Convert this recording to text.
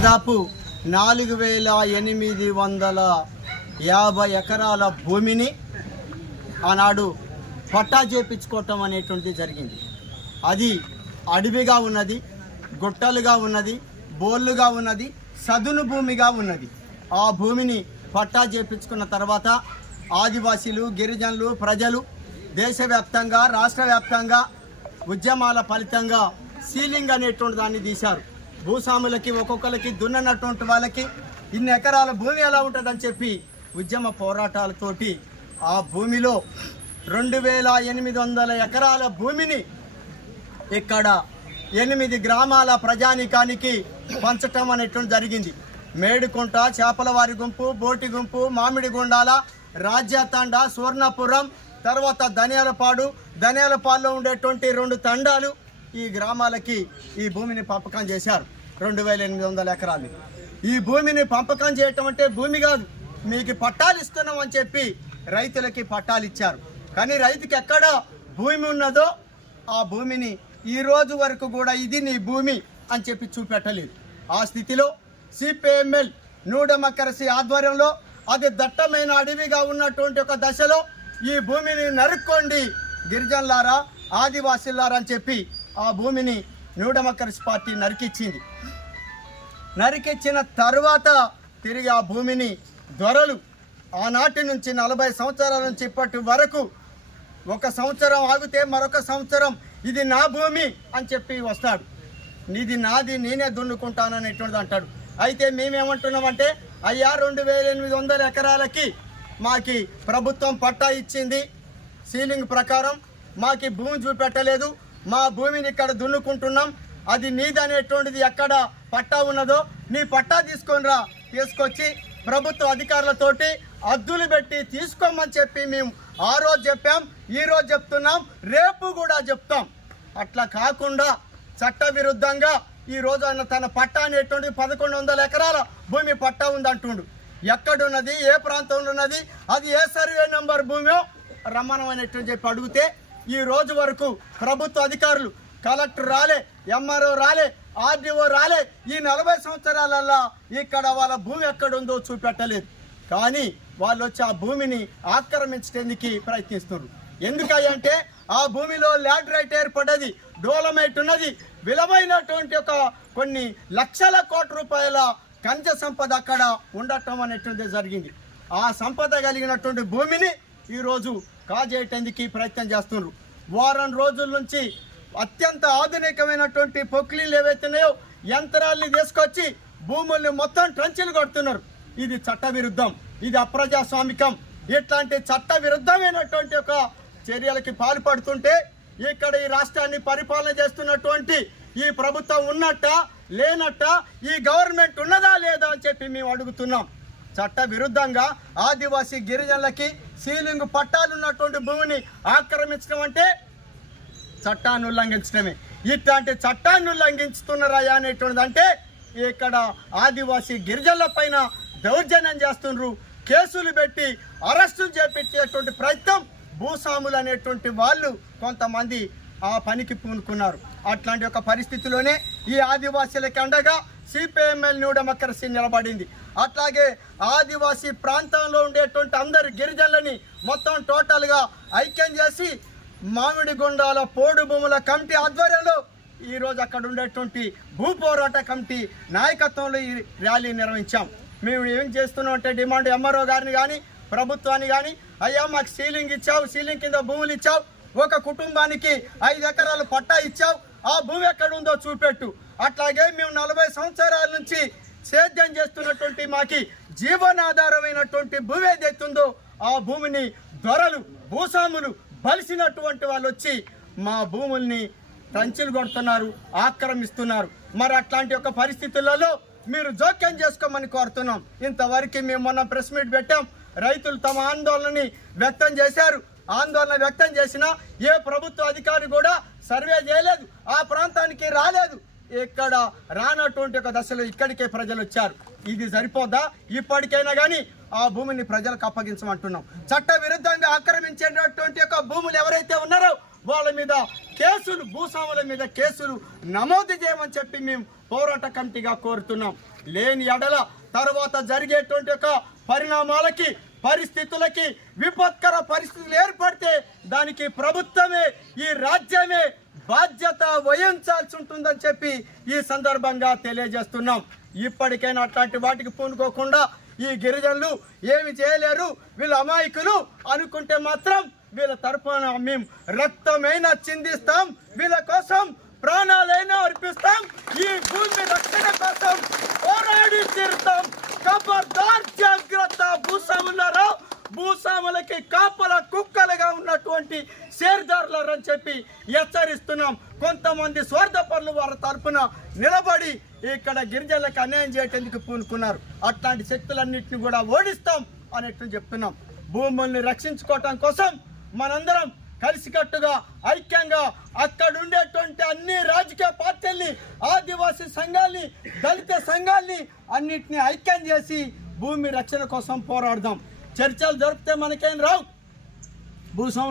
దాదాపు 4,850 ఎకరాల భూమిని ఆనాడు పట్టా చేపించుకోవటం అనేటువంటిది జరిగింది. అది అడవిగా ఉన్నది, గుట్టలుగా ఉన్నది, బోర్లుగా ఉన్నది, సదును భూమిగా ఉన్నది. ఆ భూమిని పట్టా చేపించుకున్న తర్వాత ఆదివాసీలు, గిరిజనులు, ప్రజలు దేశవ్యాప్తంగా, రాష్ట్ర వ్యాప్తంగా ఉద్యమాల ఫలితంగా సీలింగ్ అనేటువంటి దాన్ని తీశారు. భూస్వాములకి ఒక్కొక్కరికి దున్ననటువంటి వాళ్ళకి ఇన్ని ఎకరాల భూమి ఎలా ఉంటుందని చెప్పి ఉద్యమ పోరాటాలతోటి ఆ భూమిలో 2,800 ఎకరాల భూమిని ఇక్కడ 8 గ్రామాల ప్రజానీకానికి పంచటం అనేటువంటి జరిగింది. మేడుకుంట, చేపలవారి గుంపు, బోటి గుంపు, మామిడిగుండాల, రాజ్యతండ, సువర్ణపురం, తర్వాత ధనియాలపాడులో ఉండేటువంటి 2 తండాలు ఈ గ్రామాలకి ఈ భూమిని పంపకం చేశారు. 2,800 ఎకరాలు. ఈ భూమిని పంపకం చేయటం అంటే భూమి కాదు, మీకు పట్టాలు ఇస్తున్నాం అని చెప్పి రైతులకి పట్టాలు ఇచ్చారు. కానీ రైతుకి ఎక్కడ భూమి ఉన్నదో ఆ భూమిని ఈ రోజు వరకు కూడా ఇది నీ భూమి అని చెప్పి చూపెట్టలేదు. ఆ స్థితిలో సిపిఎంఎల్ న్యూ డెమోక్రసీ ఆధ్వర్యంలో అది దట్టమైన అడవిగా ఉన్నటువంటి ఒక దశలో ఈ భూమిని నరుక్కోండి గిరిజనులారా, ఆదివాసీలారా అని చెప్పి ఆ భూమిని న్యూ డెమోక్రసీ పార్టీ నరికిచ్చింది. నరికిచ్చిన తర్వాత తిరిగి ఆ భూమిని దొరలు ఆనాటి నుంచి 40 సంవత్సరాల నుంచి ఇప్పటి వరకు 1 సంవత్సరం ఆగితే మరొక సంవత్సరం ఇది నా భూమి అని చెప్పి వస్తాడు. ఇది నాది, నేనే దున్నుకుంటాననేటువంటిది అంటాడు. అయితే మేమేమంటున్నామంటే అయ్యా 2,800 ఎకరాలకి మాకి ప్రభుత్వం పట్టా ఇచ్చింది, సీలింగ్ ప్రకారం మాకి భూమి చూపెట్టలేదు, మా భూమిని ఇక్కడ దున్నుకుంటున్నాం, అది నీదనేటువంటిది ఎక్కడ పట్టా ఉన్నదో నీ పట్టా తీసుకొచ్చి ప్రభుత్వ అధికారులతోటి అద్దులు పెట్టి తీసుకోమని చెప్పి మేము ఆ రోజు చెప్పాం, ఈ రోజు చెప్తున్నాం, రేపు కూడా చెప్తాం. అట్లా కాకుండా చట్టవిరుద్ధంగా ఈ రోజు ఆయన తన పట్టా అనేటువంటి 1,100 ఎకరాల భూమి పట్టా ఉందంటుండు. ఎక్కడున్నది, ఏ ప్రాంతంలో ఉన్నది, అది ఏ సర్వే నెంబర్ భూమో రమ్మనమనేటువంటి చెప్పి అడిగితే ఈ రోజు వరకు ప్రభుత్వ అధికారులు, కలెక్టర్ రాలే, ఎంఆర్ఓ రాలే, ఆర్డీఓ రాలే. ఈ 40 సంవత్సరాలల్లా ఇక్కడ వాళ్ళ భూమి ఎక్కడుందో చూపెట్టలేదు. కానీ వాళ్ళు వచ్చి ఆ భూమిని ఆక్రమించడానికి ప్రయత్నిస్తున్నారు. ఎందుకంటే ఆ భూమిలో లాటరైట్ ఏర్పడ్డది, డోలమైట్ ఉన్నది, విలువైనటువంటి కొన్ని లక్షల కోట్ల రూపాయల ఖనిజ సంపద అక్కడ ఉండటం అనేటువంటిది జరిగింది. ఆ సంపద కలిగినటువంటి భూమిని ఈరోజు కాజేయటానికి ప్రయత్నం చేస్తున్నారు. వారం రోజుల నుంచి అత్యంత ఆధునికమైనటువంటి పొక్లీలు ఏవైతున్నాయో యంత్రాలని తీసుకొచ్చి భూముల్ని మొత్తం ట్రంచులు కొడుతున్నారు. ఇది చట్టవిరుద్ధం, ఇది అప్రజాస్వామికం. ఇట్లాంటి చట్టవిరుద్ధమైనటువంటి చర్యలకి పాల్పడుతుంటే ఇక్కడ ఈ రాష్ట్రాన్ని పరిపాలన చేస్తున్నటువంటి ఈ ప్రభుత్వం ఉన్నట్ట లేనట్ట, ఈ గవర్నమెంట్ ఉన్నదా లేదా అని చెప్పి మేము అడుగుతున్నాం. చట్ట విరుద్ధంగా ఆదివాసీ గిరిజనులకి సీలింగ్ పట్టాలు ఉన్నటువంటి భూమిని ఆక్రమించడం అంటే చట్టాన్ని ఉల్లంఘించడమే. ఇట్లాంటి చట్టాన్ని ఉల్లంఘించుతున్నారా అనేటువంటిది అంటే ఇక్కడ ఆదివాసీ గిరిజనుల పైన దౌర్జన్యం చేస్తున్నారు. కేసులు పెట్టి అరెస్టులు చేపించేటువంటి ప్రయత్నం భూస్వాములు అనేటువంటి వాళ్ళు కొంతమంది ఆ పనికి పూనుకున్నారు. అట్లాంటి పరిస్థితిలోనే ఈ ఆదివాసీలకి అండగా సిపిఎంఎల్ న్యూ డెమోక్రసీ నిలబడింది. అట్లాగే ఆదివాసీ ప్రాంతంలో ఉండేటువంటి అందరి గిరిజనులని మొత్తం టోటల్గా ఐక్యం చేసి మామిడిగుండాల పోడు భూముల కమిటీ ఆధ్వర్యంలో ఈరోజు అక్కడ ఉండేటువంటి భూ పోరాట కమిటీ నాయకత్వంలో ఈ ర్యాలీ నిర్వహించాం. మేము ఏం చేస్తున్నాం అంటే డిమాండ్ ఎంఆర్ఓ గారిని కానీ ప్రభుత్వాన్ని కానీ, అయ్యా మాకు సీలింగ్ ఇచ్చావు, సీలింగ్ కింద భూములు ఇచ్చావు, ఒక కుటుంబానికి 5 ఎకరాలు పట్టా ఇచ్చావు, ఆ భూమి ఎక్కడ ఉందో చూపెట్టు. అట్లాగే మేము 40 సంవత్సరాల నుంచి సేద్యం చేస్తున్నటువంటి మాకి జీవనాధారమైనటువంటి భూమి ఏదైతుందో ఆ భూమిని దొరలు, భూస్వాములు బలిసినటువంటి వాళ్ళు వచ్చి మా భూముల్ని ట్రంచులు కొడుతున్నారు, ఆక్రమిస్తున్నారు. మరి అట్లాంటి పరిస్థితులలో మీరు జోక్యం చేసుకోమని కోరుతున్నాం. ఇంతవరకు మేము మొన్న ప్రెస్ మీట్ పెట్టాం. రైతులు తమ ఆందోళనని వ్యక్తం చేశారు. ఆందోళన వ్యక్తం చేసినా ఏ ప్రభుత్వ అధికారి కూడా సర్వే చేయలేదు, ఆ ప్రాంతానికి రాలేదు. ఇక్కడ రానటువంటి దశలో ఇక్కడికే ప్రజలు వచ్చారు. ఇది సరిపోదా? ఇప్పటికైనా కానీ ఆ భూమిని ప్రజలకు అప్పగించమంటున్నాం. చట్ట విరుద్ధంగా ఆక్రమించేటటువంటి భూములు ఎవరైతే ఉన్నారో వాళ్ళ మీద కేసులు, భూస్వాముల మీద కేసులు నమోదు చేయమని చెప్పి మేము పోరాట కమిటీగా కోరుతున్నాం. లేని ఎడల తర్వాత జరిగేటువంటి ఒక పరిణామాలకి పరిస్థితులకి విపత్కర పరిస్థితులు ఏర్పడితే దానికి ప్రభుత్వమే ఈ రాజ్యమే బాధ్యత వహించాల్సి ఉంటుందని చెప్పి ఈ సందర్భంగా తెలియజేస్తున్నాం. ఇప్పటికైనా అట్లాంటి వాటికి పూనుకోకుండా ఈ గిరిజనులు ఏమి చేయలేరు, వీళ్ళ అమాయకులు అనుకుంటే మాత్రం వీళ్ళ తరపున మేము రక్తమైనా చిందిస్తాం, వీళ్ళ కోసం ప్రాణాలైనా అర్పిస్తాం, ఈ భూమి రక్షణ కోసం పోరాడి తీరుతాం. ఖబర్దార్ జాగ్రత్త భూస్వాములారా, భూస్వాములకి కాపల కుక్కలుగా ఉన్నటువంటి షేర్దారులని చెప్పి హెచ్చరిస్తున్నాం. కొంతమంది స్వార్థపరులు వారి తరపున నిలబడి ఇక్కడ గిరిజనులకు అన్యాయం చేయడానికి పూనుకున్నారు. అట్లాంటి శక్తులన్నింటినీ కూడా ఓడిస్తాం అనేట్టు చెప్తున్నాం. భూముల్ని రక్షించుకోవటం కోసం మనందరం కలిసికట్టుగా ఐక్యంగా అక్కడ ఉండేటువంటి అన్ని రాజకీయ పార్టీల్ని, ఆదివాసీ సంఘాల్ని, దళిత సంఘాల్ని అన్నిటినీ ఐక్యం చేసి భూమి రక్షణ కోసం పోరాడదాం. చర్చలు జరిపితే మనకేం రావు. భూస్వాములు